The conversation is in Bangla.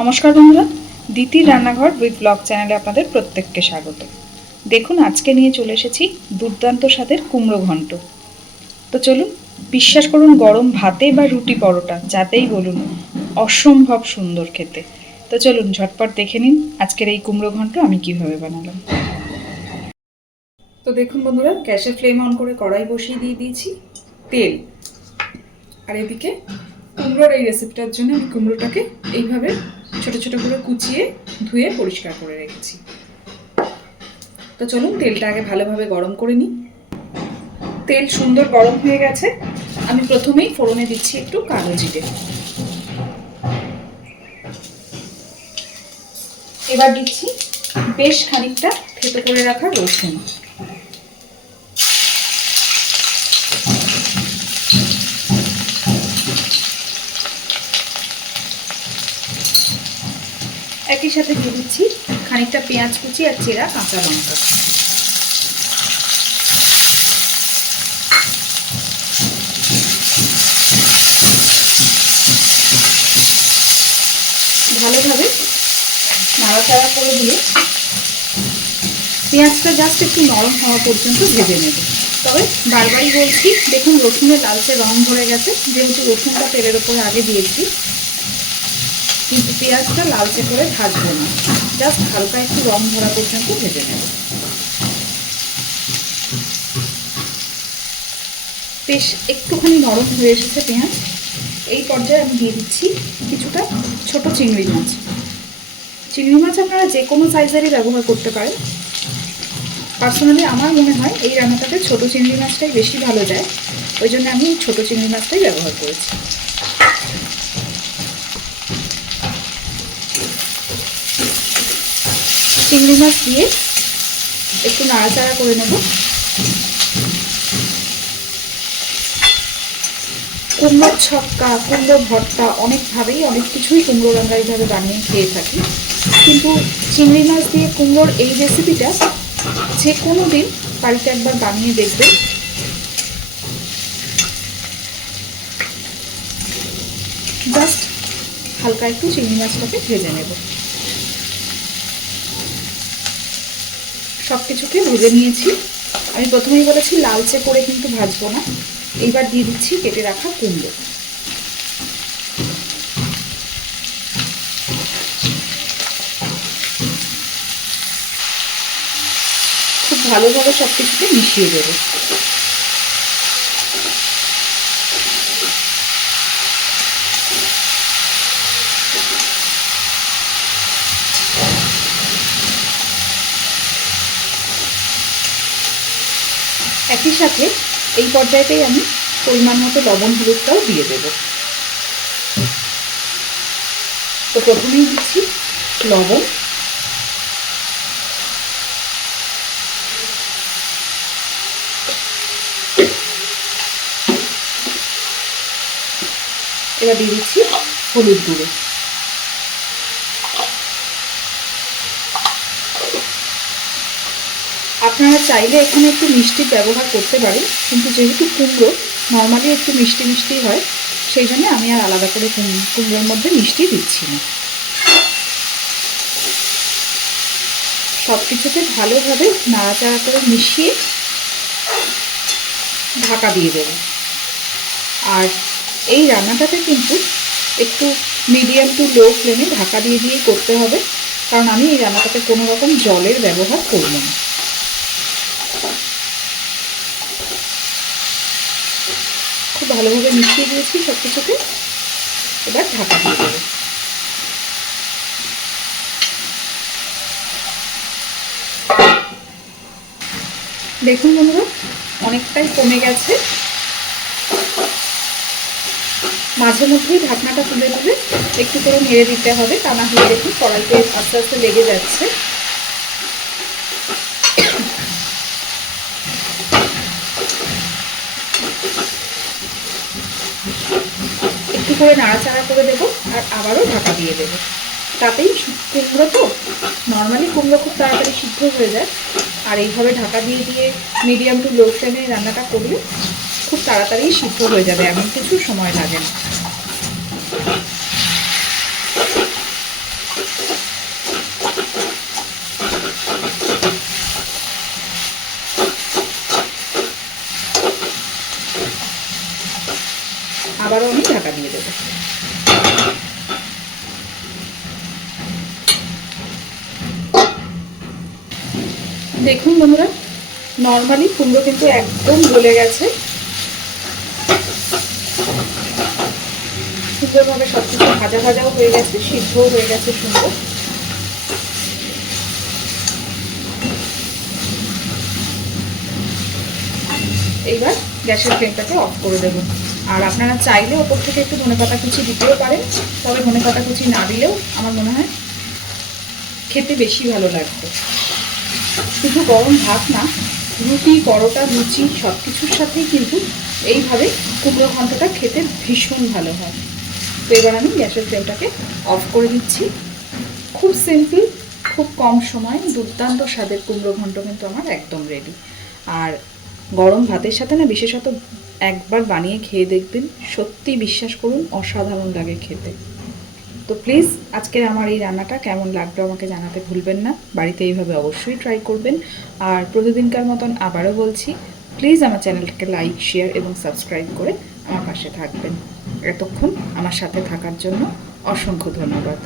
নমস্কার বন্ধুরা, দিতির রান্নাঘর উইথ ব্লগ চ্যানেলে আপনাদের প্রত্যেককে স্বাগত। দেখুন, আজকে নিয়ে চলে এসেছি দুর্দান্ত স্বাদের কুমড়ো ঘন্ট। তো চলুন, বিশ্বাস করুন, গরম ভাতে বা রুটি পরোটা যাতেই বলুন, অসম্ভব সুন্দর খেতে। তো চলুন ঝটপট দেখে নিন আজকের এই কুমড়ো ঘন্ট আমি কিভাবে বানালাম। তো দেখুন বন্ধুরা, গ্যাসের ফ্লেম অন করে কড়াই বসিয়ে দিয়ে দিয়েছি তেল। আর এদিকে কুমড়োর এই রেসিপিটার জন্য আমি কুমড়োটাকে এইভাবে ছোট ছোট করে কুচিয়ে ধুয়ে পরিষ্কার করে রেখেছি। তো চলুন তেলটা আগে ভালোভাবে গরম করে নিই। তেল সুন্দর গরম হয়ে গেছে। আমি প্রথমেই ফোড়নে দিচ্ছি একটু কালো জিরে। এবার দিচ্ছি বেশ খানিকটা থেতো করে রাখা রসুন। একই সাথে দিয়ে দিচ্ছি খানিকটা পেঁয়াজ কুচি আর চেরা কাঁচা লঙ্কা। ভালোভাবে নাড়াচাড়া করে দিয়ে পেঁয়াজটা জাস্ট একটু নরম হওয়া পর্যন্ত ভেজে নেব। তবে বারবারই বলছি, দেখুন রসুনের লালচে রং ধরে গেছে, যেহেতু রসুনটা তেলের ওপরে আগে দিয়েছি। কিন্তু পেঁয়াজটা লালচে করে ভাজবো না, জাস্ট হালকা একটু রং ধরা পর্যন্ত ভেজে নেব। বেশ একটুখানি নরম হয়ে এসেছে পেঁয়াজ। এই পর্যায়ে আমি দিয়ে দিচ্ছি কিছুটা ছোট চিংড়ি মাছ। চিংড়ি মাছ আপনারা যে কোনো সাইজেরই ব্যবহার করতে পারেন। পার্সোনালি আমার মনে হয় এই রান্নাটাতে ছোট চিংড়ি মাছটাই বেশি ভালো যায়, ওই জন্য আমি ছোট চিংড়ি মাছটাই ব্যবহার করেছি। চিংড়ি মাছ দিয়ে একটু নাড়াচাড়া করে নেব। কুমড়োর ছক্কা, কুমড়ো ভর্তা, অনেকভাবেই অনেক কিছুই কুমড়ো রান্না এইভাবে বানিয়ে খেয়ে থাকি, কিন্তু চিংড়ি মাছ দিয়ে কুমড়োর এই রেসিপিটা যে কোনো দিন বাড়িতে একবার বানিয়ে দেখবেন। জাস্ট হালকা একটু চিংড়ি মাছটাকে ভেজে নেব। সব কিছুকে ভেজে নিয়েছি। আমি প্রথমেই বলেছি লালচে করে কিন্তু ভাজবো না। এইবার দিয়ে দিচ্ছি কেটে রাখা কুমড়ো। খুব ভালোভাবে সব কিছুকে মিশিয়ে দেব। একই সাথে এই পর্যায়েতেই আমি পরিমাণ মতো লবণ হলুদটাও দিয়ে দেব। তো প্রথমেই দিচ্ছি লবণ, এবার দিয়ে দিচ্ছি হলুদ গুঁড়ো। আপনারা চাইলে এখানে একটু মিষ্টি ব্যবহার করতে পারেন, কিন্তু যেহেতু কুমড়ো নর্মালি একটু মিষ্টি মিষ্টি হয়, সেই জন্য আমি আর আলাদা করে কুমড়োর মধ্যে মিষ্টি দিচ্ছি না। সব কিছুতে ভালোভাবে নাড়াচাড়া করে মিশিয়ে ঢাকা দিয়ে দেব। আর এই রান্নাটাতে কিন্তু একটু মিডিয়াম টু লো ফ্লেমে ঢাকা দিয়ে দিয়েই করতে হবে, কারণ আমি এই রান্নাটাতে কোনো রকম জলের ব্যবহার করব না। খুব ভালোভাবে মিশিয়ে দিয়েছি সব কিছুকে, এবার ঢাকা দিয়ে দেবো। দেখুন বন্ধুরা, অনেকটাই কমে গেছে। মাঝে মধ্যেই ঢাকনাটা তুলে তুলে একটু করে নেড়ে দিতে হবে, তা না হলে দেখুন কড়াইতে আস্তে আস্তে লেগে যাচ্ছে। একটু করে নাড়াচাড়া করে দেবো আর আবারও ঢাকা দিয়ে দেবো। তাতেই কুমড়ো তো নর্মালি কুমড়ো খুব তাড়াতাড়ি সিদ্ধ হয়ে যায়, আর এইভাবে ঢাকা দিয়ে দিয়ে মিডিয়াম টু লো ফ্লেমে রান্নাটা করলে খুব তাড়াতাড়ি সিদ্ধ হয়ে যাবে, এমন কিছু সময় লাগে না। আবারও আমি ঢাকা দিয়ে দেবো। দেখুন বন্ধুরা, নর্মালি কুমড়ো কিন্তু একদম গলে গেছে, সুন্দরভাবে সব কিছু ভাজা ভাজাও হয়ে গেছে, সিদ্ধও হয়ে গেছে সুন্দর। এইবার গ্যাসের ফ্লেমটাকে অফ করে দেবো। আর আপনারা চাইলে ওপর থেকে একটু ধনেপাতা কুচি দিতেও পারেন, তবে ধনেপাতা কুচি না দিলেও আমার মনে হয় খেতে বেশি ভালো লাগবে। শুধু গরম ভাত না, রুটি, পরোটা, লুচি সব কিছুর সাথেই কিন্তু এইভাবে কুমড়ো ঘন্টটা খেতে ভীষণ ভালো হয়। তো এবার আমি গ্যাসের ফ্লেমটাকে অফ করে দিচ্ছি। খুব সিম্পল, খুব কম সময় দুর্দান্ত স্বাদের কুমড়ো ঘন্ট কিন্তু আমার একদম রেডি। আর গরম ভাতের সাথে না বিশেষত একবার বানিয়ে খেয়ে দেখবেন, সত্যি বিশ্বাস করুন অসাধারণ লাগে খেতে। তো প্লিজ আজকের আমার এই রান্নাটা কেমন লাগলো আমাকে জানাতে ভুলবেন না। বাড়িতে এইভাবে অবশ্যই ট্রাই করবেন। আর প্রতিদিনকার মতন আবারও বলছি, প্লিজ আমার চ্যানেলটাকে লাইক, শেয়ার এবং সাবস্ক্রাইব করে আমার পাশে থাকবেন। এতক্ষণ আমার সাথে থাকার জন্য অসংখ্য ধন্যবাদ।